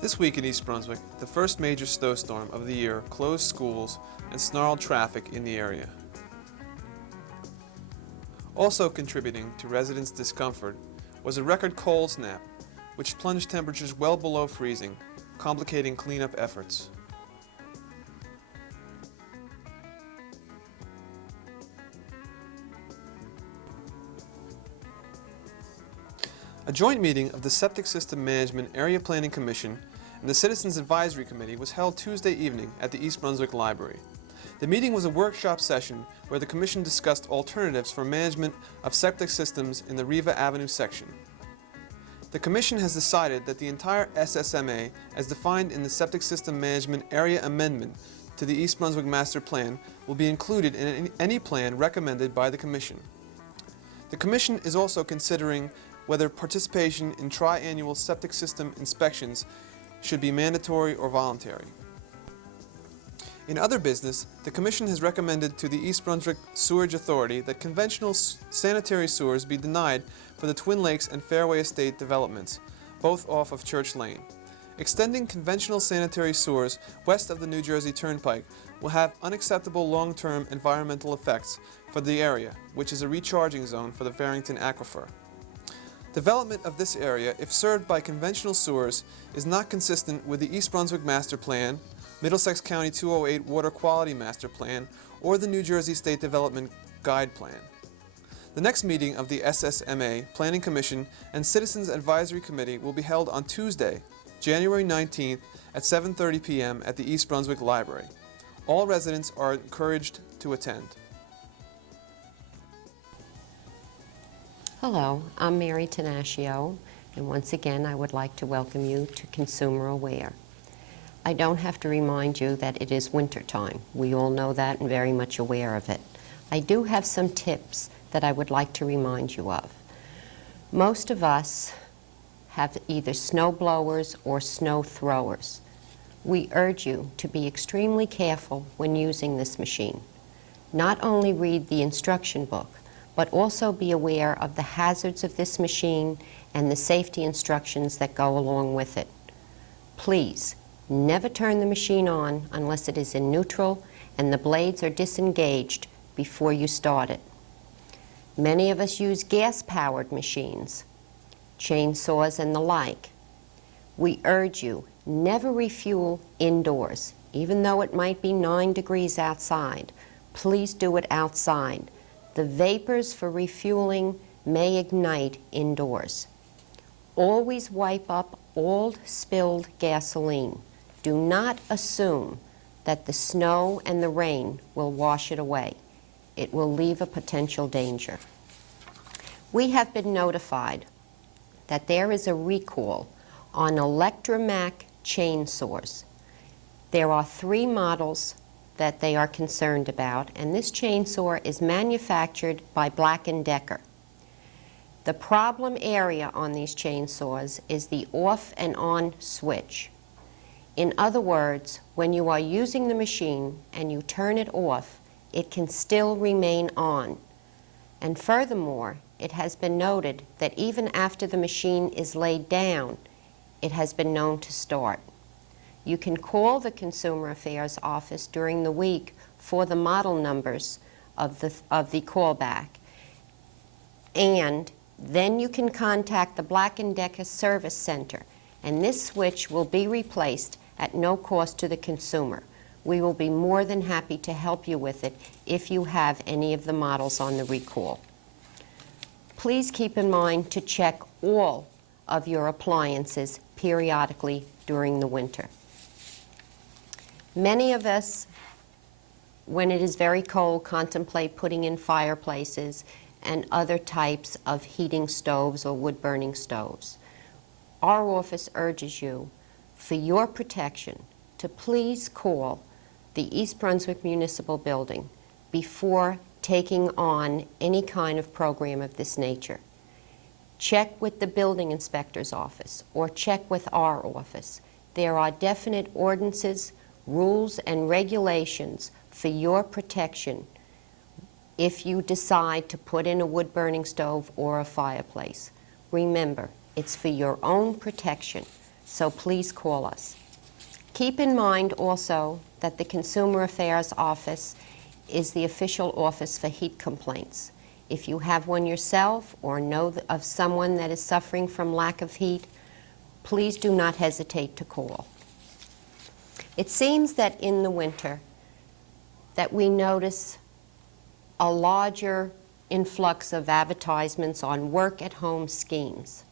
This week in East Brunswick, the first major snowstorm of the year closed schools and snarled traffic in the area. Also contributing to residents' discomfort was a record cold snap, which plunged temperatures well below freezing, complicating cleanup efforts. A joint meeting of the Septic System Management Area Planning Commission and the Citizens Advisory Committee was held Tuesday evening at the East Brunswick Library. The meeting was a workshop session where the Commission discussed alternatives for management of septic systems in the Riva Avenue section. The Commission has decided that the entire SSMA, as defined in the Septic System Management Area Amendment to the East Brunswick Master Plan, will be included in any plan recommended by the Commission. The Commission is also considering whether participation in tri-annual septic system inspections should be mandatory or voluntary. In other business, the Commission has recommended to the East Brunswick Sewerage Authority that conventional sanitary sewers be denied for the Twin Lakes and Fairway Estate developments, both off of Church Lane. Extending conventional sanitary sewers west of the New Jersey Turnpike will have unacceptable long-term environmental effects for the area, which is a recharging zone for the Farrington Aquifer. Development of this area, if served by conventional sewers, is not consistent with the East Brunswick Master Plan, Middlesex County 208 Water Quality Master Plan, or the New Jersey State Development Guide Plan. The next meeting of the SSMA, Planning Commission, and Citizens Advisory Committee will be held on Tuesday, January 19th at 7:30 p.m. at the East Brunswick Library. All residents are encouraged to attend. Hello, I'm Mary Tenaccio, and once again I would like to welcome you to Consumer Aware. I don't have to remind you that it is wintertime. We all know that and very much aware of it. I do have some tips that I would like to remind you of. Most of us have either snow blowers or snow throwers. We urge you to be extremely careful when using this machine. Not only read the instruction book, but also be aware of the hazards of this machine and the safety instructions that go along with it. Please, never turn the machine on unless it is in neutral and the blades are disengaged before you start it. Many of us use gas-powered machines, chainsaws and the like. We urge you, never refuel indoors. Even though it might be 9 degrees outside, please do it outside. The vapors for refueling may ignite indoors. Always wipe up all spilled gasoline. Do not assume that the snow and the rain will wash it away. It will leave a potential danger. We have been notified that there is a recall on Electromac chainsaws. There are 3 models that they are concerned about, and this chainsaw is manufactured by Black & Decker. The problem area on these chainsaws is the off and on switch. In other words, when you are using the machine and you turn it off, it can still remain on. And furthermore, it has been noted that even after the machine is laid down, it has been known to start. You can call the Consumer Affairs Office during the week for the model numbers of the callback. And then you can contact the Black & Decker Service Center, and this switch will be replaced at no cost to the consumer. We will be more than happy to help you with it if you have any of the models on the recall. Please keep in mind to check all of your appliances periodically during the winter. Many of us, when it is very cold, contemplate putting in fireplaces and other types of heating stoves or wood-burning stoves. Our office urges you, for your protection, to please call the East Brunswick Municipal Building before taking on any kind of program of this nature. Check with the building inspector's office or check with our office. There are definite ordinances, rules, and regulations for your protection if you decide to put in a wood-burning stove or a fireplace. Remember, it's for your own protection. so please call us. Keep in mind also that the Consumer Affairs Office is the official office for heat complaints. If you have one yourself or know of someone that is suffering from lack of heat, please do not hesitate to call. It seems that in the winter that we notice a larger influx of advertisements on work-at-home schemes.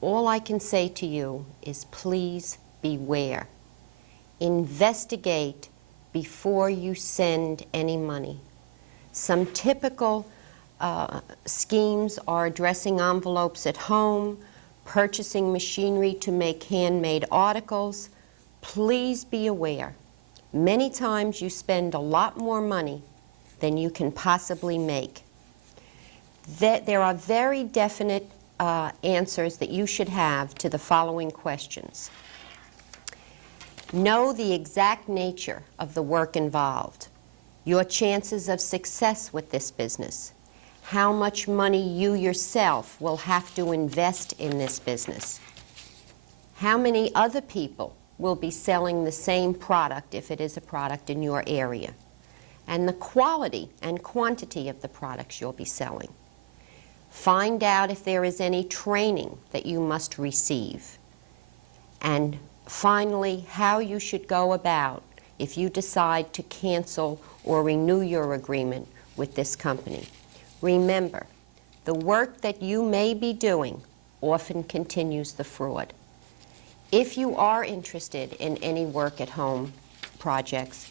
All I can say to you is please beware. Investigate before you send any money. Some typical schemes are addressing envelopes at home, purchasing machinery to make handmade articles. Please be aware. Many times you spend a lot more money than you can possibly make. There are very definite answers that you should have to the following questions. Know the exact nature of the work involved, your chances of success with this business, how much money you yourself will have to invest in this business, how many other people will be selling the same product if it is a product in your area, and the quality and quantity of the products you'll be selling. Find out if there is any training that you must receive. And finally, how you should go about if you decide to cancel or renew your agreement with this company. Remember, the work that you may be doing often continues the fraud. If you are interested in any work-at-home projects,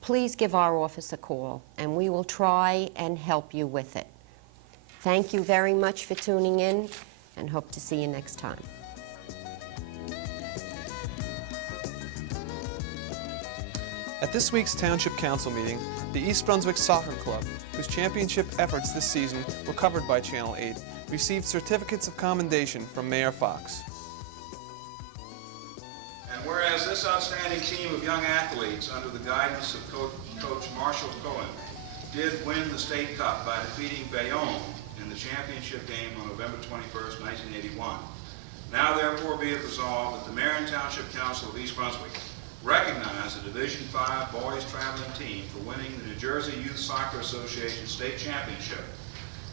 please give our office a call and we will try and help you with it. Thank you very much for tuning in and hope to see you next time. At this week's Township Council meeting, the East Brunswick Soccer Club, whose championship efforts this season were covered by Channel 8, received certificates of commendation from Mayor Fox. And whereas this outstanding team of young athletes, under the guidance of Coach Marshall Cohen, did win the State Cup by defeating Bayonne in the championship game on November 21st, 1981, now therefore be it resolved that the Mayor and Township Council of East Brunswick recognize the Division V boys traveling team for winning the New Jersey Youth Soccer Association State Championship.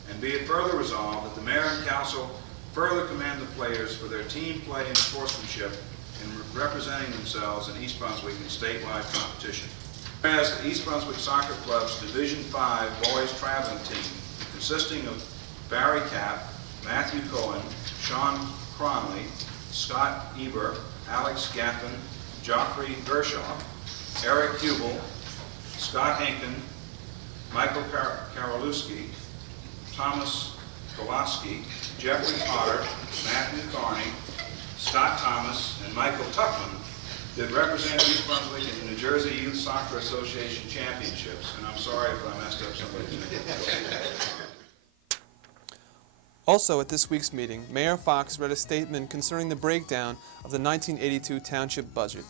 And be it further resolved that the Mayor and Council further commend the players for their team play and sportsmanship in representing themselves in East Brunswick in statewide competition. Whereas the East Brunswick Soccer Club's Division V boys traveling team, consisting of Barry Capp, Matthew Cohen, Sean Cronley, Scott Eber, Alex Gaffin, Joffrey Gershaw, Eric Hubel, Scott Hinken, Michael Karolewski, Thomas Kowalski, Jeffrey Potter, Matthew Carney, Scott Thomas, and Michael Tuckman did represent East Brunswick in the New Jersey Youth Soccer Association Championships. And I'm sorry if I messed up somebody's name. Also at this week's meeting, Mayor Fox read a statement concerning the breakdown of the 1982 Township budget.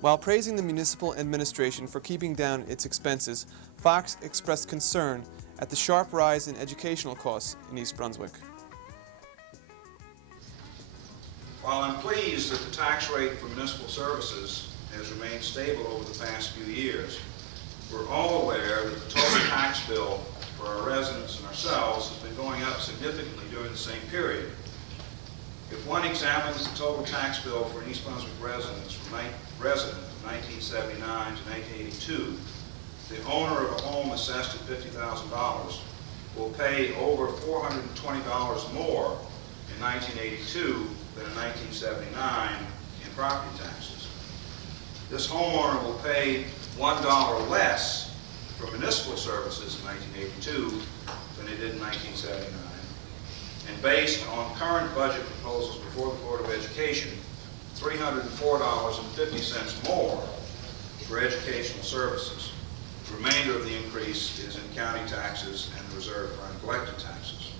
While praising the municipal administration for keeping down its expenses, Fox expressed concern at the sharp rise in educational costs in East Brunswick. While I'm pleased that the tax rate for municipal services has remained stable over the past few years, we're all aware that the total tax bill for our residents and ourselves has been going up significantly during the same period. If one examines the total tax bill for an East Brunswick resident from 1979 to 1982, the owner of a home assessed at $50,000 will pay over $420 more in 1982 than in 1979 in property taxes. This homeowner will pay $1 less for municipal services in 1982 than they did in 1979. And based on current budget proposals before the Board of Education, $304.50 more for educational services. The remainder of the increase is in county taxes and the reserve for uncollected taxes.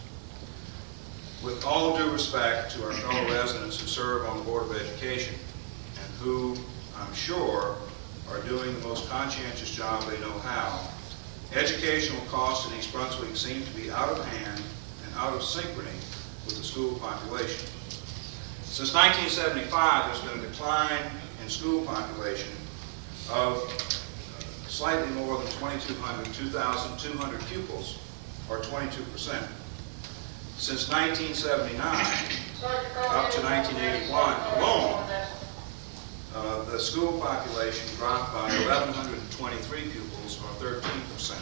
With all due respect to our fellow residents who serve on the Board of Education and who, I'm sure, are doing the most conscientious job they know how, educational costs in East Brunswick seem to be out of hand and out of synchrony with the school population. Since 1975, there's been a decline in school population of slightly more than 2,200 pupils, or 22%. Since 1979 up to 1981 alone, the school population dropped by 1,123 pupils, or 13%.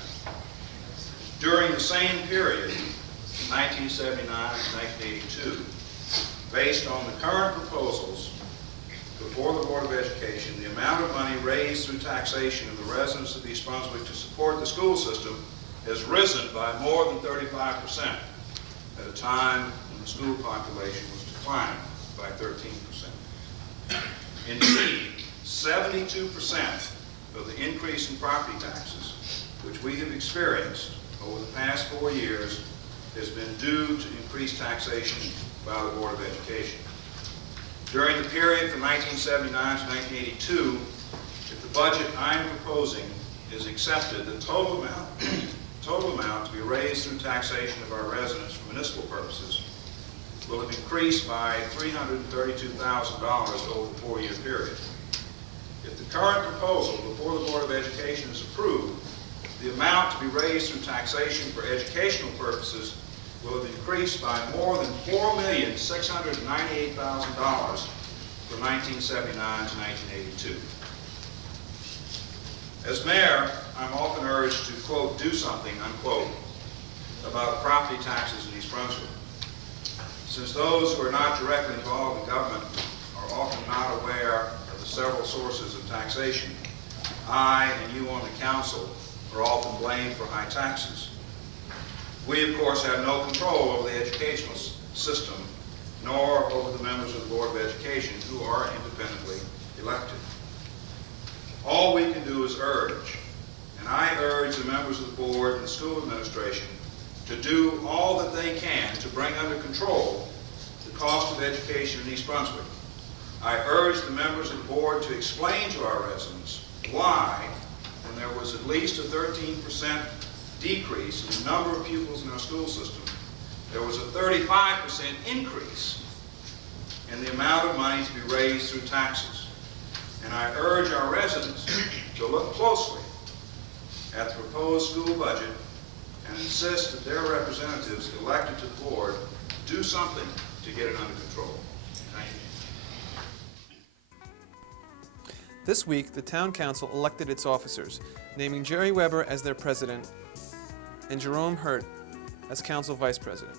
During the same period, 1979 to 1982, based on the current proposals before the Board of Education, the amount of money raised through taxation of the residents of East Brunswick to support the school system has risen by more than 35%, at a time when the school population was declining by 13%. Indeed, 72% of the increase in property taxes, which we have experienced over the past 4 years, has been due to increased taxation by the Board of Education. During the period from 1979 to 1982, if the budget I'm proposing is accepted, the total amount to be raised through taxation of our residents for municipal purposes will have increased by $332,000 over the 4-year period. If the current proposal before the Board of Education is approved, the amount to be raised through taxation for educational purposes will have increased by more than $4,698,000 from 1979 to 1982. As mayor, I'm often urged to, quote, do something, unquote, about property taxes in East Brunswick. Since those who are not directly involved in government are often not aware of the several sources of taxation, I and you on the council are often blamed for high taxes. We, of course, have no control over the educational system, nor over the members of the Board of Education, who are independently elected. All we can do is urge, and I urge the members of the board and the school administration to do all that they can to bring under control the cost of education in East Brunswick. I urge the members of the board to explain to our residents why, when there was at least a 13% decrease in the number of pupils in our school system, there was a 35% increase in the amount of money to be raised through taxes. And I urge our residents to look closely at the proposed school budget and insist that their representatives elected to the board do something to get it under control. Thank you. This week, the Town Council elected its officers, naming Jerry Weber as their president and Jerome Hurt as Council Vice President.